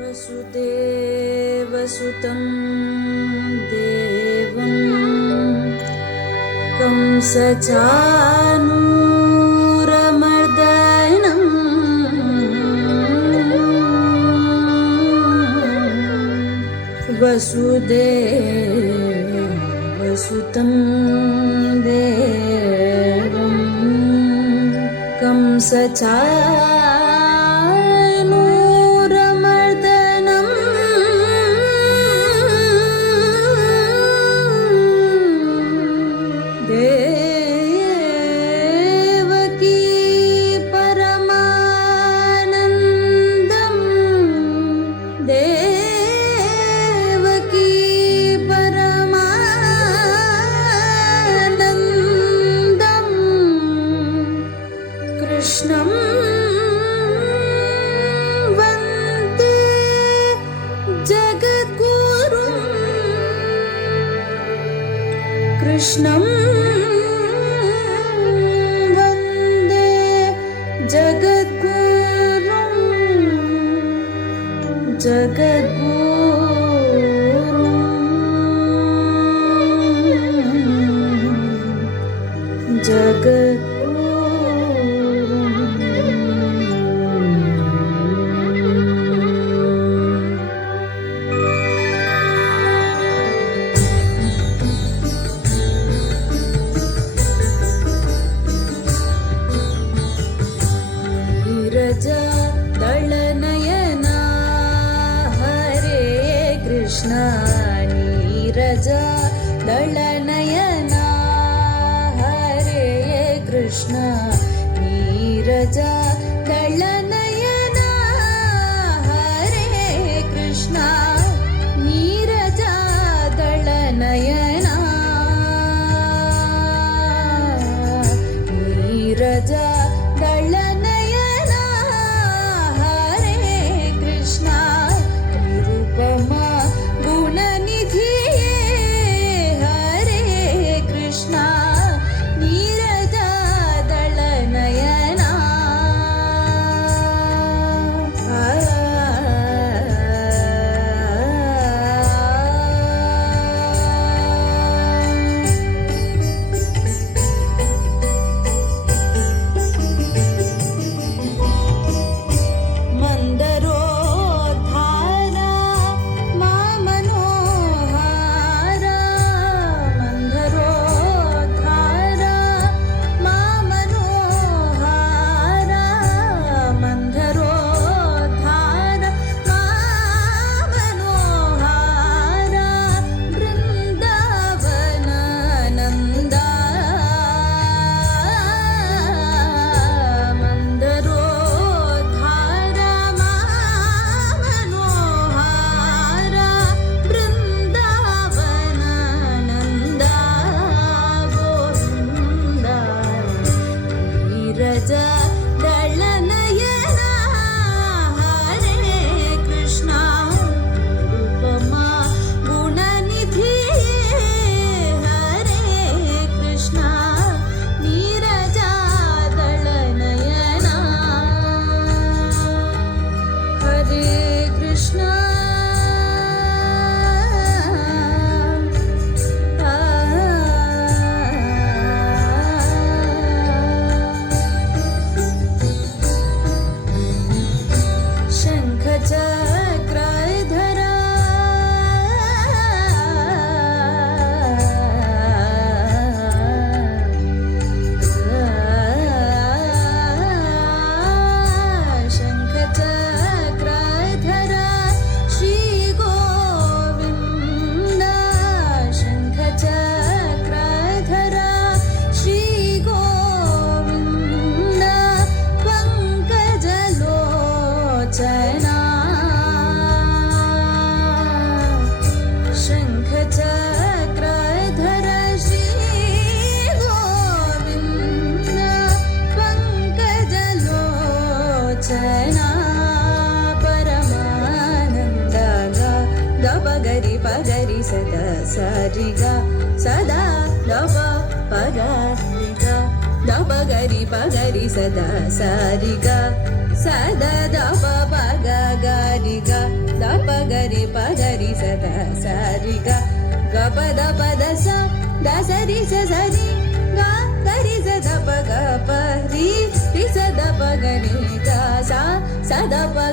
वसुदेवसुतं देवं कंसचाणूरमर्दनं वसुदेवसुतं देवं कंसचाणूरमर्दनं देवकी परमानन्दं देवकी परमानन्दं कृष्णं वन्दे जगद्गुरुं कृष्णं वन्दे जगद्गुरुं नीरजा दलनयना हरे कृष्ण नीरजा दलनयना हरे कृष्ण नीरजा दलनयना हरे कृष्ण नीरजा दलनयना नीरजा दलनयना हरे कृष्ण निरुपमा गुणनिधिये हरे कृष्ण नीरजा दलनयना मंदरोद्धारा मा मनोहारा मंदरोद्धारा मा मनोहारा मंदरोद्धारा मा मनोहारा वृंदावन नंदा मंदरोद्धारा मा मनोहारा वृंदावन नंदा गोविंदा नीरजा दलनयना हरे कृष्ण निरुपमा गुणनिधिये हरे कृष्ण नीरजा दलनयना हरे कृष्ण शङ्खचक्रधरा शङ्खचक्रधरा श्रीगोविन्द शङ्खचक्रधरा श्रीगोविन्द पङ्कजलोचना शङ्खचक्रधरा श्रीगोविन्द पङ्कजलोचना परमानन्दगा दपगरि पगरि सदा सारिगा सदा दप पगरिगा दपगरि पगरि सदा सारिगा सदा दप पग गारिगा ಸ ದ ಸರಿ ಸ ಸರಿ ಗ ಗರಿ ಸ ದ ಪ ಗ ಪ ರಿ ರಿ ಸ ದ ಪ ಗ ರಿ ಗ ಸ ಸ ದ ಪ